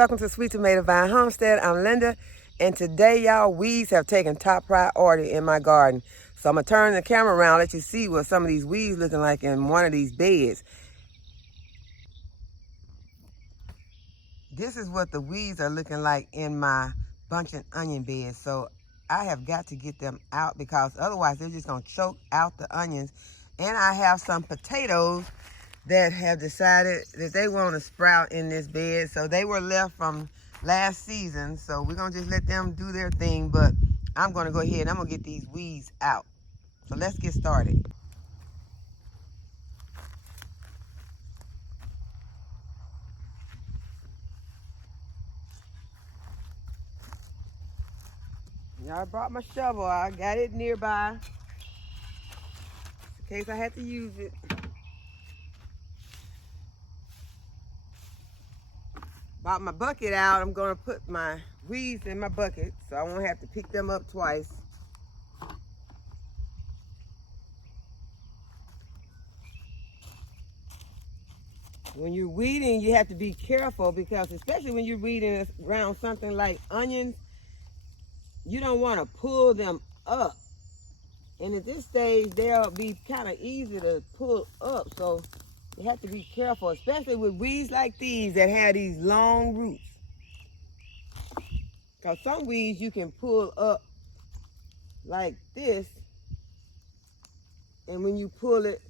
welcome to Sweet Tomato Vine Homestead. I'm Linda, and today, y'all, weeds have taken top priority in my garden. So I'm going to turn the camera around, let you see what some of these weeds looking like in one of these beds. This is what the weeds are looking like in my bunching onion bed. So I have got to get them out because otherwise they're just going to choke out the onions. And I have some potatoes that have decided that they want to sprout in this bed. So they were left from last season. So we're going to just let them do their thing. But I'm going to go ahead and I'm going to get these weeds out. So let's get started. Y'all brought my shovel. I got it nearby in case I had to use it. Bought my bucket out. I'm going to put my weeds in my bucket so I won't have to pick them up twice. When you're weeding, you have to be careful because especially when you're weeding around something like onions, you don't want to pull them up. And at this stage, they'll be kind of easy to pull up. So you have to be careful, especially with weeds like these that have these long roots. Because some weeds you can pull up like this, and when you pull it,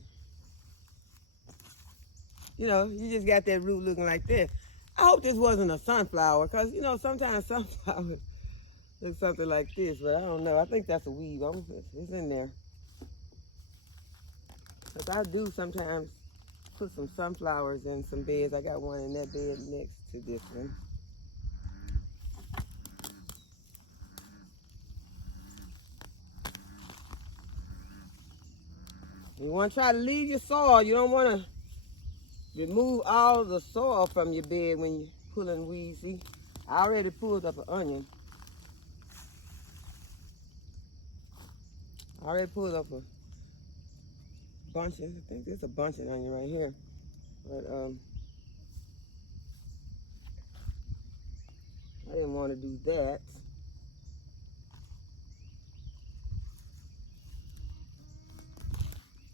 you know, you just got that root looking like this. I hope this wasn't a sunflower, because, you know, sometimes sunflowers look something like this, but I don't know. I think that's a weed. It's in there. Because I do sometimes put some sunflowers in some beds. I got one in that bed next to this one. You want to try to leave your soil. You don't want to remove all the soil from your bed when you're pulling weeds. See, I already pulled up an onion. I already pulled up a bunch. I think there's a bunch of onion right here. But I didn't want to do that.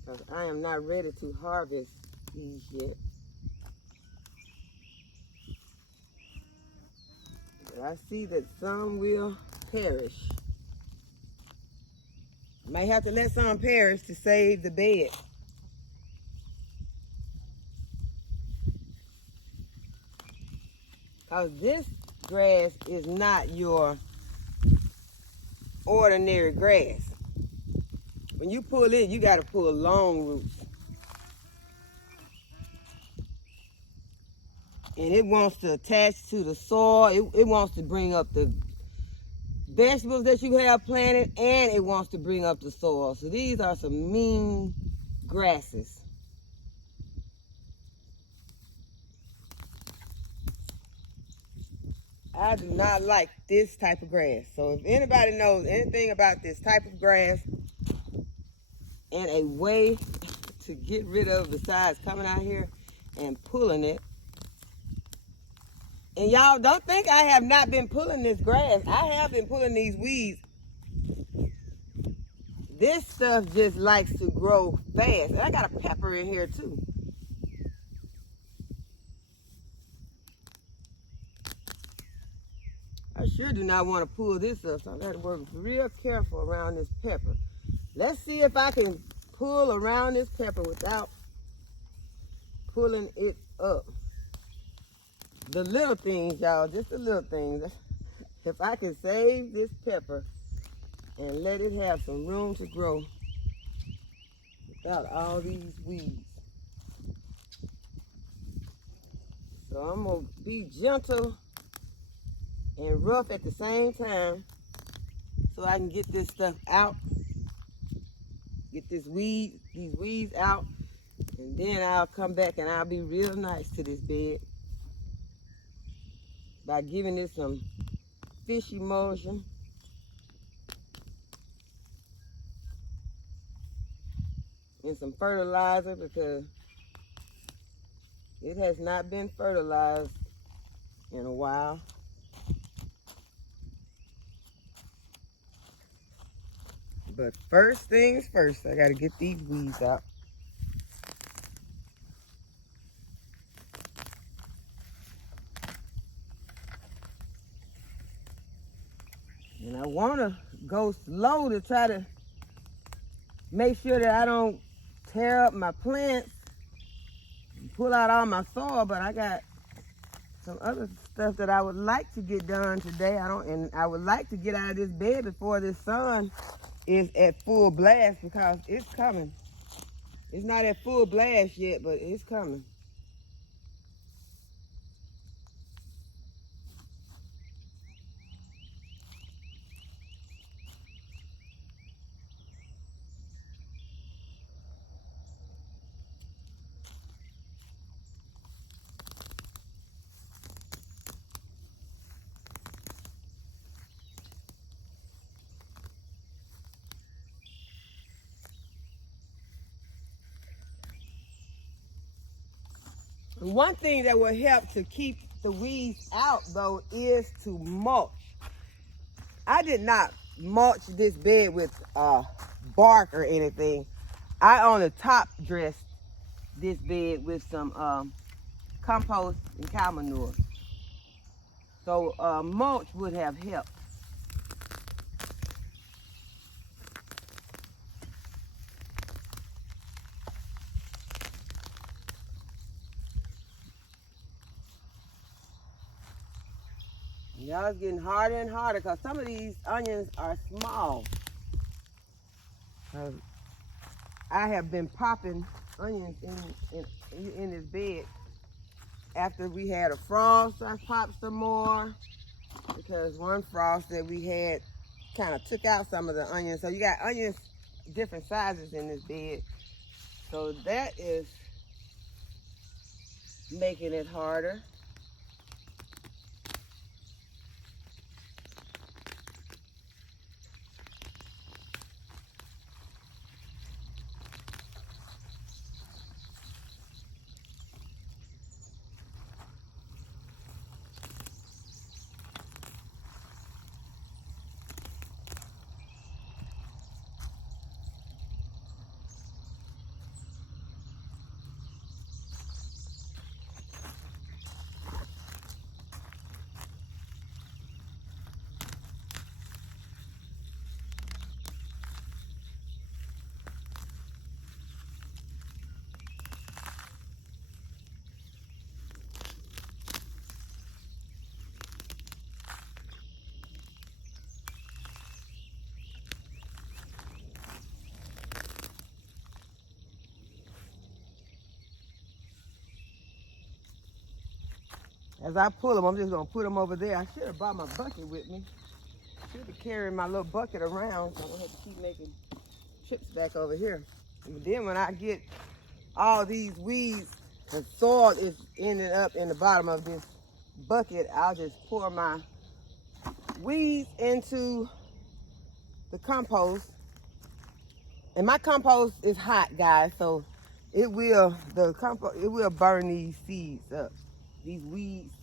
Because I am not ready to harvest these yet. But I see that some will perish. Might have to let some perish to save the bed. Because this grass is not your ordinary grass. When you pull it, you got to pull long roots. And it wants to attach to the soil. It wants to bring up the vegetables that you have planted, and it wants to bring up the soil. So these are some mean grasses. I do not like this type of grass. So if anybody knows anything about this type of grass and a way to get rid of besides coming out here and pulling it, and y'all don't think I have not been pulling this grass. I have been pulling these weeds. This stuff just likes to grow fast. And I got a pepper in here too. I sure do not want to pull this up, so I got to work real careful around this pepper. Let's see if I can pull around this pepper without pulling it up. The little things, y'all, just the little things. If I can save this pepper and let it have some room to grow without all these weeds. So I'm going to be gentle and rough at the same time so I can get this stuff out. Get these weeds out, and then I'll come back and I'll be real nice to this bed by giving it some fish emulsion. And some fertilizer because it has not been fertilized in a while. But first things first, I gotta get these weeds out. And I wanna go slow to try to make sure that I don't tear up my plants and pull out all my soil, but I got some other stuff that I would like to get done today. And I would like to get out of this bed before this sun is at full blast, because it's coming. It's not at full blast yet, but it's coming. One thing that will help to keep the weeds out, though, is to mulch. I did not mulch this bed with bark or anything. I on the top dressed this bed with some compost and cow manure. So mulch would have helped. Y'all, it's getting harder and harder because some of these onions are small. I have been popping onions in this bed. After we had a frost, I popped some more because one frost that we had kind of took out some of the onions. So you got onions different sizes in this bed. So that is making it harder. As I pull them, I'm just gonna put them over there. I should have brought my bucket with me. Should have carried my little bucket around, so I don't have to keep making trips back over here. And then when I get all these weeds, the soil is ending up in the bottom of this bucket, I'll just pour my weeds into the compost. And my compost is hot, guys, so it will burn these seeds up, these weeds.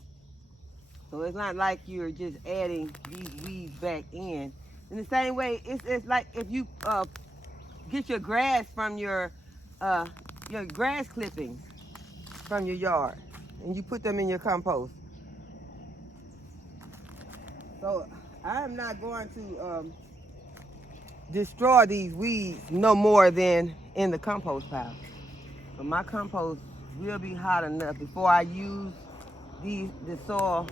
So it's not like you're just adding these weeds back in. In the same way, it's like if you get your grass from your grass clippings from your yard, and you put them in your compost. So I'm not going to destroy these weeds no more than in the compost pile. But my compost will be hot enough before I use the soil.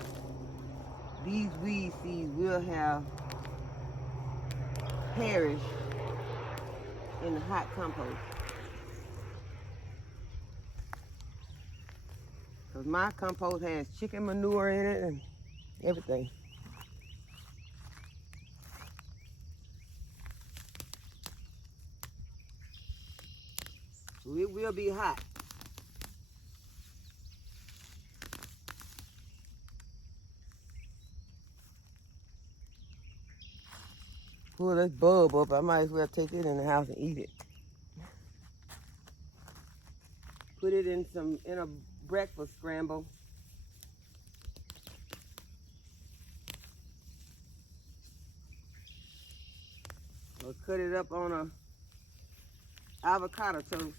These weed seeds will have perished in the hot compost. Because my compost has chicken manure in it and everything. So it will be hot. Pull this bulb up, I might as well take it in the house and eat it. Put it in a breakfast scramble. Or cut it up on a avocado toast.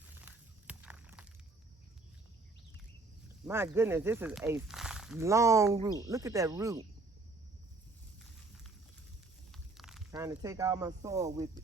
My goodness, this is a long root. Look at that root. Trying to take all my soil with it.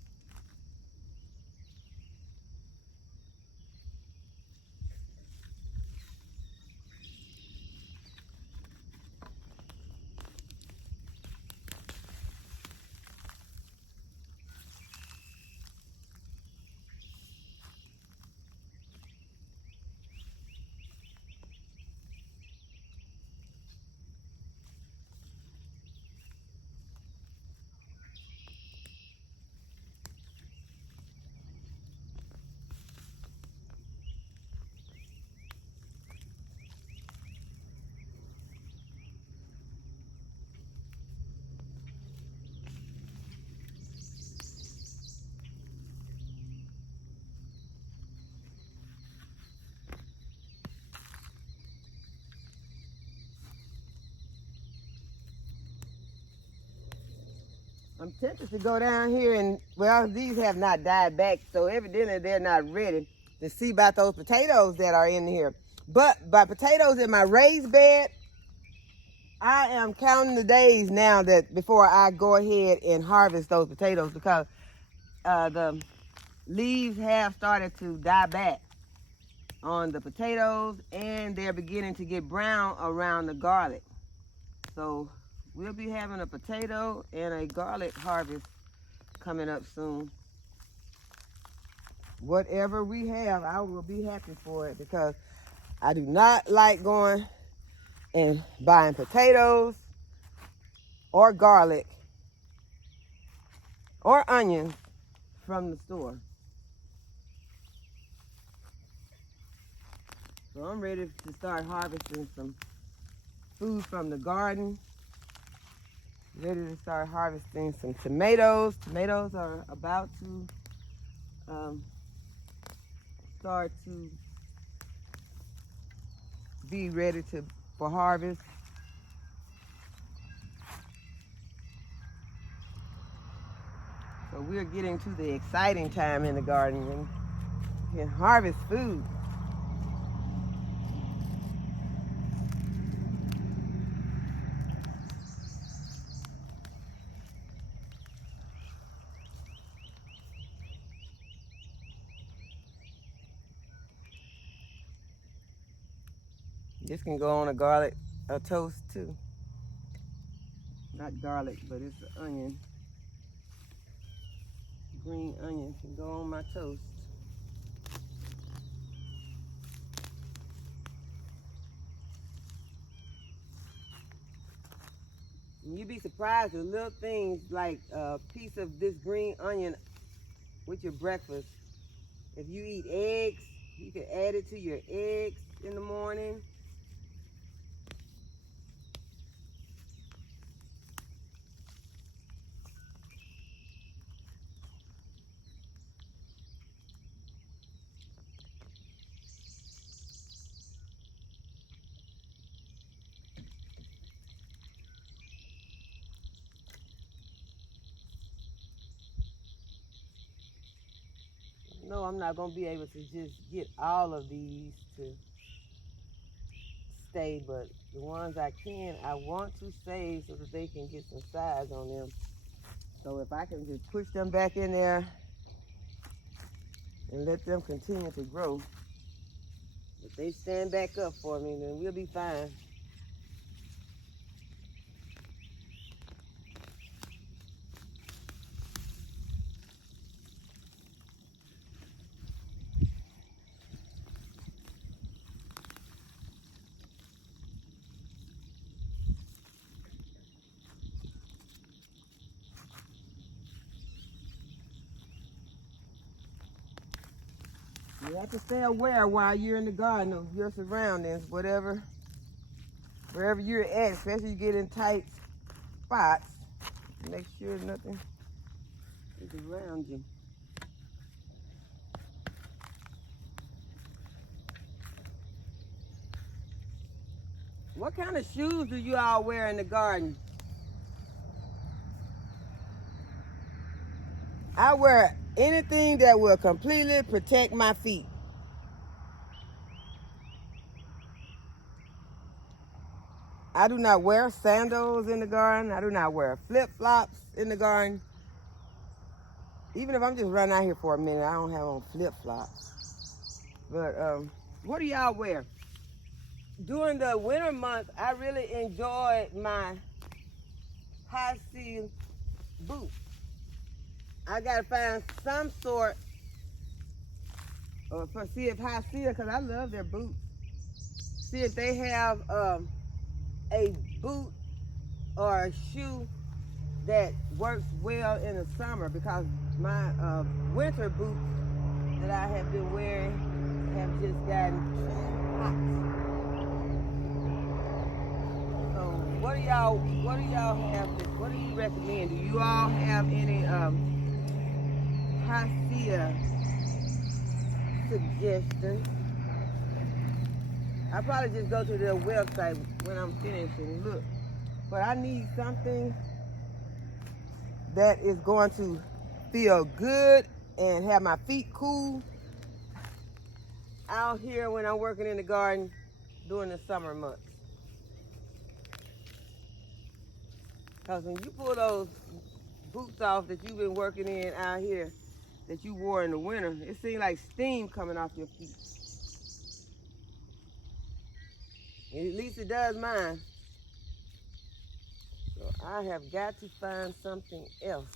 I'm tempted to go down here and, well, these have not died back, so evidently they're not ready to see about those potatoes that are in here. But by potatoes in my raised bed, I am counting the days now that before I go ahead and harvest those potatoes, because the leaves have started to die back on the potatoes, and they're beginning to get brown around the garlic. So we'll be having a potato and a garlic harvest coming up soon. Whatever we have, I will be happy for it, because I do not like going and buying potatoes or garlic or onions from the store. So I'm ready to start harvesting some food from the garden. Ready to start harvesting some tomatoes. Tomatoes are about to start to be ready for harvest. So we're getting to the exciting time in the garden when you can harvest food. This can go on a toast too. Not garlic, but it's the onion. Green onion can go on my toast. And you'd be surprised with little things like a piece of this green onion with your breakfast. If you eat eggs, you can add it to your eggs in the morning. No, I'm not going to be able to just get all of these to stay, but the ones I can, I want to save so that they can get some size on them. So if I can just push them back in there and let them continue to grow, if they stand back up for me, then we'll be fine. You have to stay aware while you're in the garden of your surroundings, wherever you're at, especially you get in tight spots. Make sure nothing is around you. What kind of shoes do you all wear in the garden? I wear anything that will completely protect my feet. I do not wear sandals in the garden. I do not wear flip-flops in the garden. Even if I'm just running out here for a minute, I don't have on flip-flops. But what do y'all wear? During the winter months, I really enjoyed my high heel boots. I gotta find some sort of, see if high heel, because I love their boots. See if they have a boot or a shoe that works well in the summer, because my winter boots that I have been wearing have just gotten too hot. So what do y'all have? What do you recommend? Do you all have any high heel suggestions? I probably just go to their website when I'm finished and look. But I need something that is going to feel good and have my feet cool out here when I'm working in the garden during the summer months. Because when you pull those boots off that you've been working in out here that you wore in the winter, it seems like steam coming off your feet. And at least it does mine. So I have got to find something else.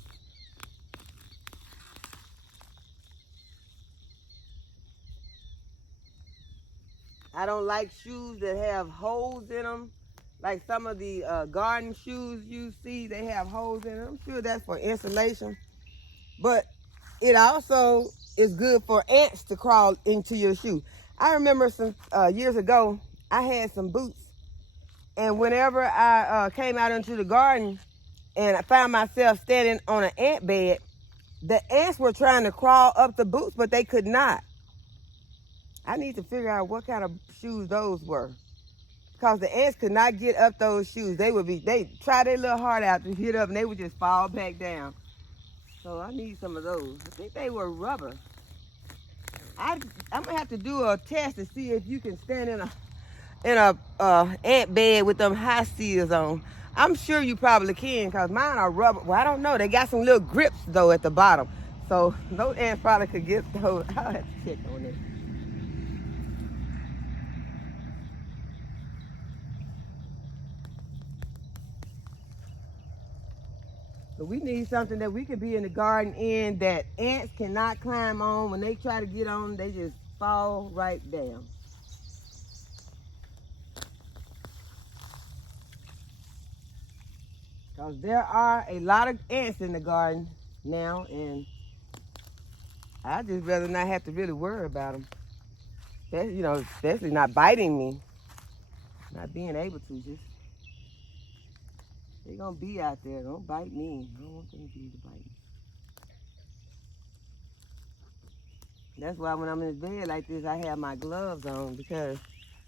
I don't like shoes that have holes in them. Like some of the garden shoes you see, they have holes in them. I'm sure that's for insulation. But it also is good for ants to crawl into your shoe. I remember some years ago, I had some boots. And whenever I came out into the garden and I found myself standing on an ant bed, the ants were trying to crawl up the boots, but they could not. I need to figure out what kind of shoes those were, because the ants could not get up those shoes. They try their little heart out to get up and they would just fall back down. So I need some of those. I think they were rubber. I'm gonna have to do a test to see if you can stand in a ant bed with them high heels on. I'm sure you probably can, because mine are rubber. Well, I don't know. They got some little grips though at the bottom. So those ants probably could get those. I'll have to check on it. So we need something that we can be in the garden in that ants cannot climb on. When they try to get on, they just fall right down. Because there are a lot of ants in the garden now, and I'd just rather not have to really worry about them. Especially not biting me. Not being able to, just, they're going to be out there. Don't bite me. I don't want them to bite me. That's why when I'm in bed like this, I have my gloves on, because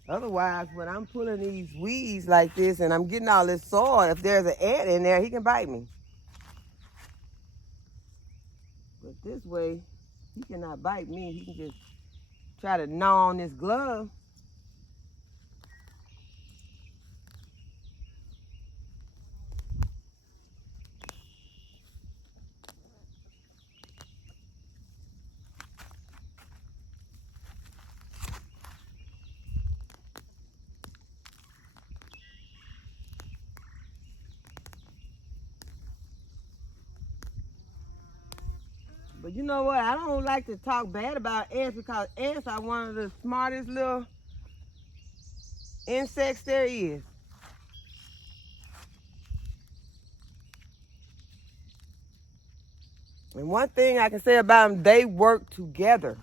otherwise, when I'm pulling these weeds like this and I'm getting all this soil, if there's an ant in there, he can bite me. But this way, he cannot bite me. He can just try to gnaw on this glove. But you know what? I don't like to talk bad about ants, because ants are one of the smartest little insects there is. And one thing I can say about them, they work together.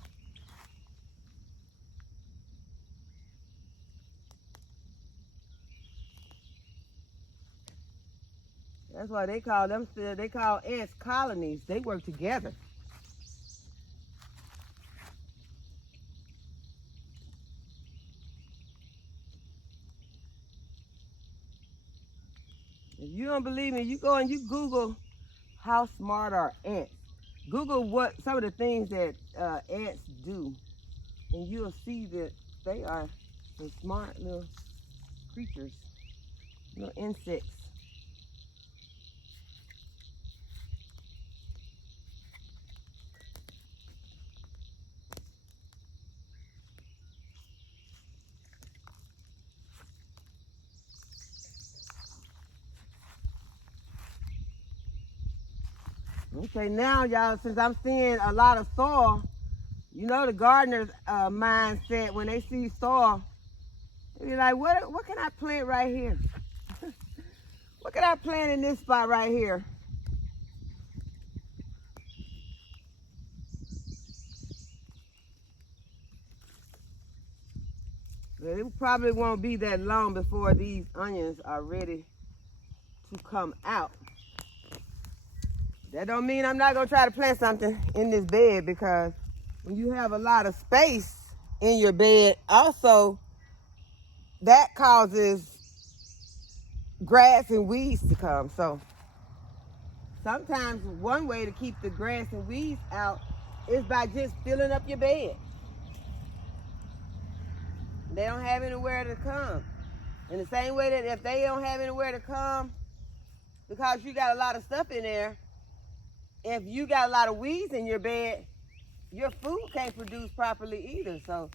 That's why they call ants colonies. They work together. If you don't believe me, you go and you Google how smart are ants. Google what some of the things that ants do, and you'll see that they are some smart little creatures, little insects. Okay, now y'all, since I'm seeing a lot of soil, you know the gardener's mindset, when they see soil, they be like, what can I plant right here? What can I plant in this spot right here? It probably won't be that long before these onions are ready to come out. That don't mean I'm not gonna try to plant something in this bed, because when you have a lot of space in your bed, also that causes grass and weeds to come. So sometimes one way to keep the grass and weeds out is by just filling up your bed. They don't have anywhere to come. In the same way that if they don't have anywhere to come because you got a lot of stuff in there, if you got a lot of weeds in your bed, your food can't produce properly either. So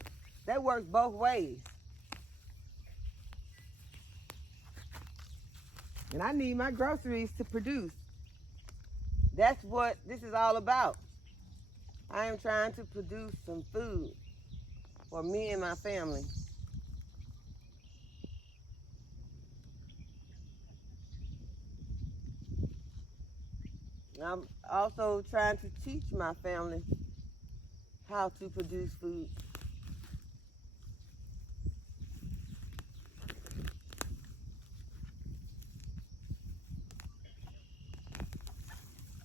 that works both ways. And I need my groceries to produce. That's what this is all about. I am trying to produce some food for me and my family. I'm also trying to teach my family how to produce food.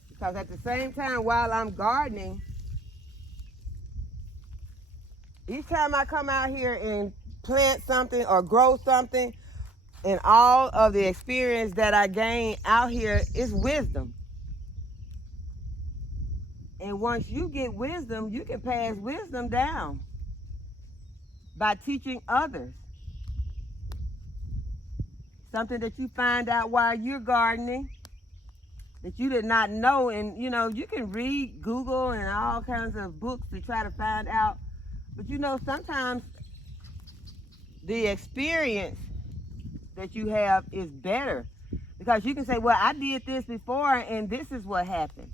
Because at the same time, while I'm gardening, each time I come out here and plant something or grow something, and all of the experience that I gain out here is wisdom. And once you get wisdom, you can pass wisdom down by teaching others. Something that you find out while you're gardening that you did not know. And you know, you can read Google and all kinds of books to try to find out. But you know, sometimes the experience that you have is better, because you can say, well, I did this before and this is what happened.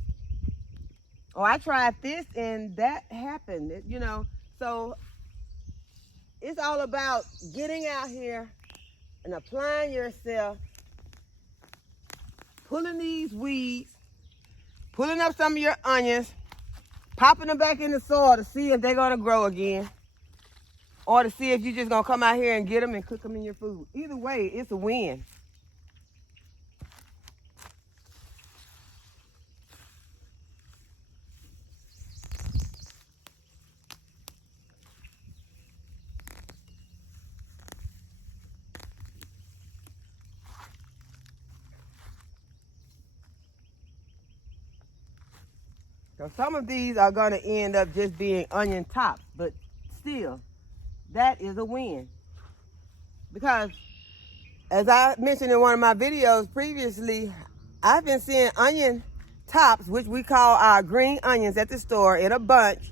Or I tried this and that happened, you know. So it's all about getting out here and applying yourself, pulling these weeds, pulling up some of your onions, popping them back in the soil to see if they're going to grow again, or to see if you're just going to come out here and get them and cook them in your food. Either way, it's a win. So some of these are going to end up just being onion tops, but still, that is a win. Because as I mentioned in one of my videos previously, I've been seeing onion tops, which we call our green onions, at the store in a bunch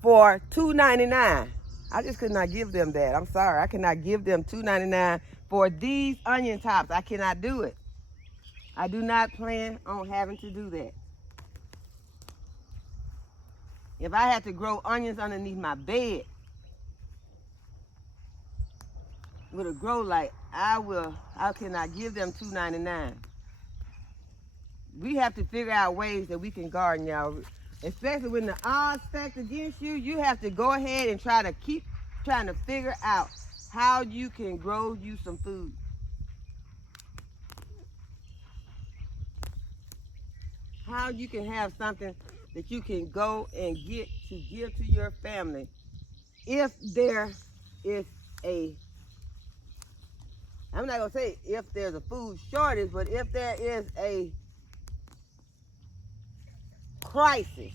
for $2.99. I just could not give them that. I'm sorry. I cannot give them $2.99 for these onion tops. I cannot do it. I do not plan on having to do that. If I had to grow onions underneath my bed with a grow light, I cannot give them $2.99. We have to figure out ways that we can garden, y'all. Especially when the odds stacked against you, you have to go ahead and try to keep trying to figure out how you can grow you some food. How you can have something that you can go and get to give to your family if there is I'm not going to say if there's a food shortage, but if there is a crisis.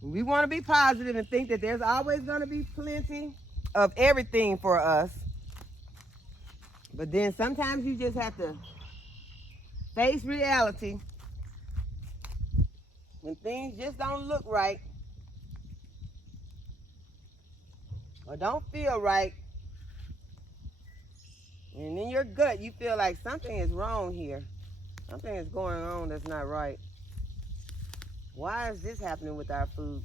We want to be positive and think that there's always going to be plenty of everything for us. But then sometimes you just have to face reality. When things just don't look right or don't feel right, and in your gut you feel like something is wrong here. Something is going on that's not right. Why is this happening with our food?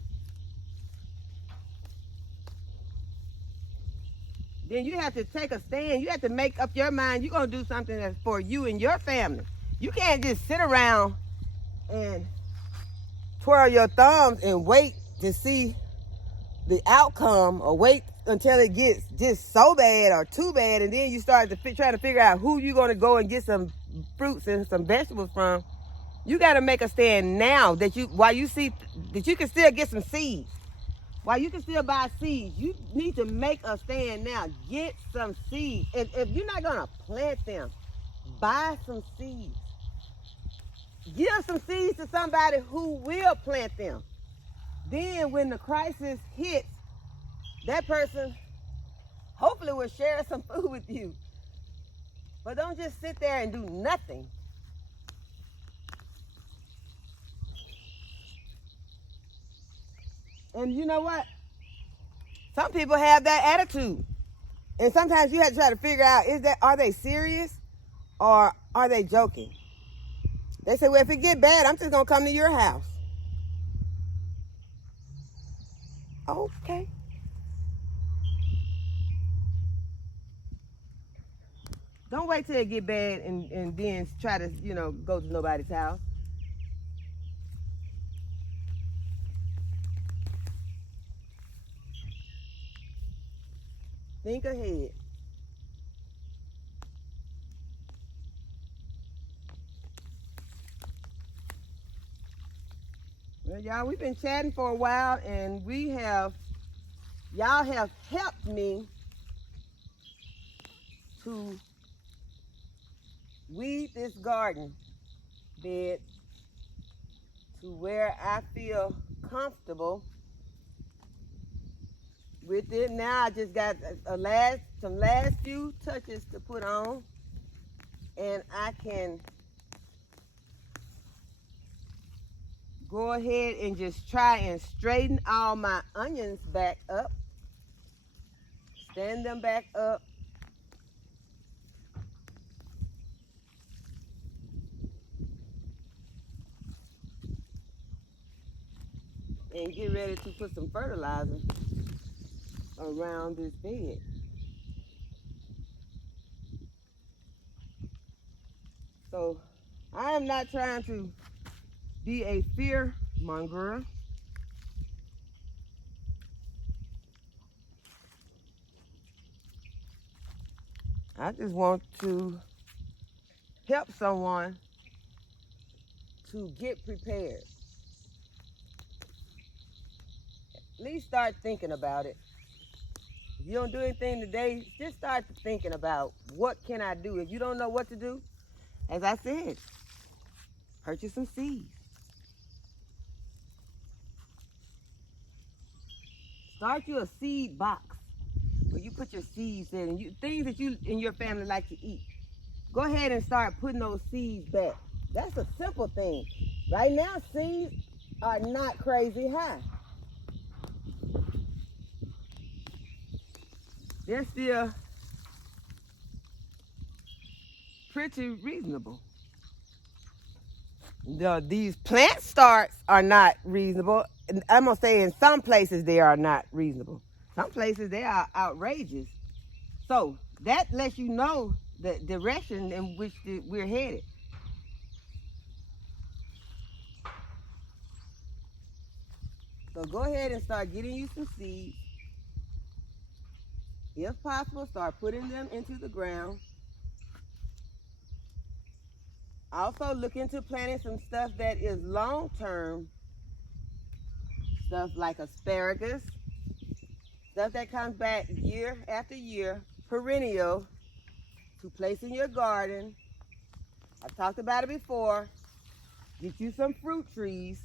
Then you have to take a stand. You have to make up your mind. You're going to do something that's for you and your family. You can't just sit around and twirl your thumbs and wait to see the outcome, or wait until it gets just so bad or too bad, and then you start to try to figure out who you're going to go and get some fruits and some vegetables from. You got to make a stand now while you see that you can still get some seeds. While you can still buy seeds, you need to make a stand now. Get some seeds. If you're not going to plant them, buy some seeds. Give some seeds to somebody who will plant them. Then when the crisis hits, that person hopefully will share some food with you. But don't just sit there and do nothing. And you know what? Some people have that attitude. And sometimes you have to try to figure out, are they serious or are they joking? They say, well, if it get bad, I'm just going to come to your house. Okay. Don't wait till it get bad and then try to, go to nobody's house. Think ahead. Well, y'all, we've been chatting for a while, and y'all have helped me to weed this garden bed to where I feel comfortable with it. Now I just got some last few touches to put on, and I can go ahead and just try and straighten all my onions back up, stand them back up, and get ready to put some fertilizer around this bed. So I am not trying to be a fear monger. I just want to help someone to get prepared. At least start thinking about it. If you don't do anything today, just start thinking about, what can I do? If you don't know what to do, as I said, purchase some seeds. Start you a seed box where you put your seeds in, and things that you and your family like to eat. Go ahead and start putting those seeds back. That's a simple thing. Right now, seeds are not crazy high. They're still pretty reasonable. These plant starts are not reasonable. I'm going to say in some places they are not reasonable. Some places they are outrageous. So that lets you know the direction in which we're headed. So go ahead and start getting you some seeds. If possible, start putting them into the ground. Also look into planting some stuff that is long-term, stuff like asparagus, stuff that comes back year after year, perennial, to place in your garden. I've talked about it before. Get you some fruit trees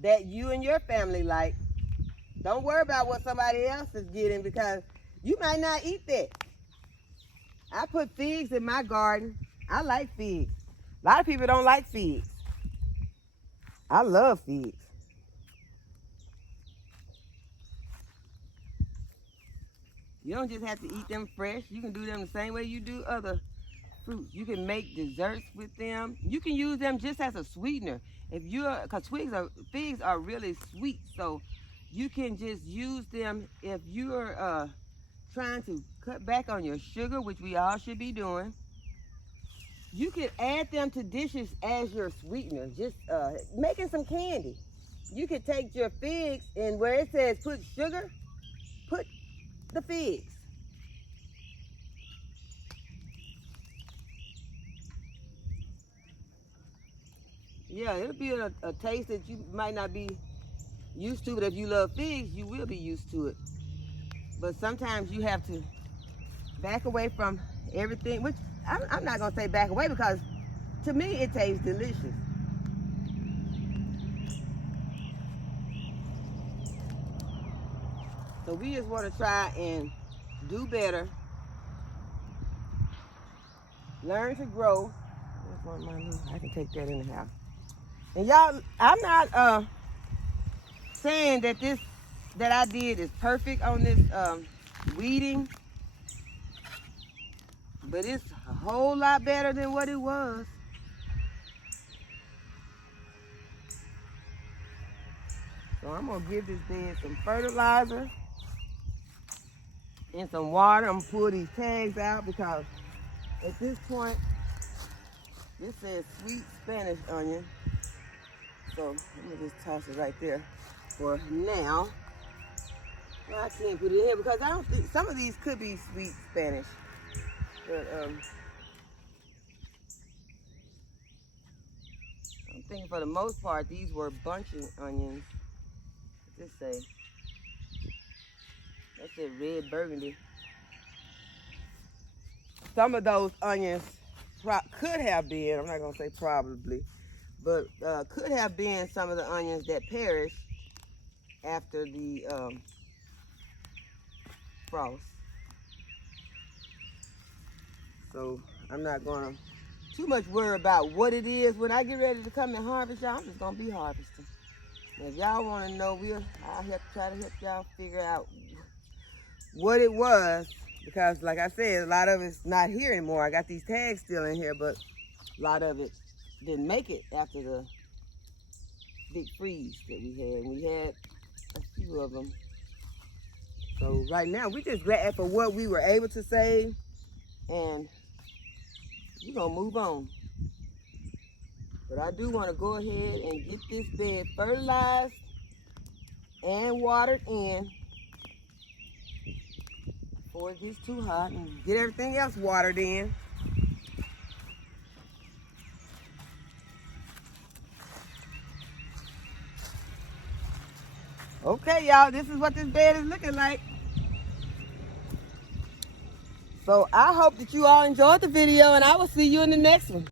that you and your family like. Don't worry about what somebody else is getting, because you might not eat that. I put figs in my garden. I like figs. A lot of people don't like figs. I love figs. You don't just have to eat them fresh. You can do them the same way you do other fruits. You can make desserts with them. You can use them just as a sweetener. Because figs are really sweet, so you can just use them if you're trying to cut back on your sugar, which we all should be doing. You can add them to dishes as your sweetener, just making some candy. You could take your figs, and where it says put sugar, put the figs. Yeah, it'll be a taste that you might not be used to, but if you love figs, you will be used to it. But sometimes you have to back away from everything, which I'm not going to say back away, because to me it tastes delicious. So we just want to try and do better, learn to grow. I can take that in the house. And y'all, I'm not saying that this that I did is perfect on this weeding, but it's a whole lot better than what it was. So I'm gonna give this bed some fertilizer and some water. I'm gonna pull these tags out, because at this point, this says sweet Spanish onion. So let me just toss it right there for now. Well, I can't put it in here because I don't think, some of these could be sweet Spanish. But I'm thinking for the most part, these were bunching onions. What's this say? That said red burgundy. Some of those onions could have been, I'm not going to say probably, but could have been some of the onions that perished after the frost. So I'm not going to too much worry about what it is. When I get ready to come and harvest, y'all, I'm just going to be harvesting. And if y'all want to know, I'll try to help y'all figure out what it was, because like I said, a lot of it's not here anymore. I got these tags still in here, but a lot of it didn't make it after the big freeze that we had. We had a few of them. So right now, we just glad for what we were able to save, and we're going to move on. But I do want to go ahead and get this bed fertilized and watered in before it gets too hot, and get everything else watered in. Okay, y'all, this is what this bed is looking like. So I hope that you all enjoyed the video, and I will see you in the next one.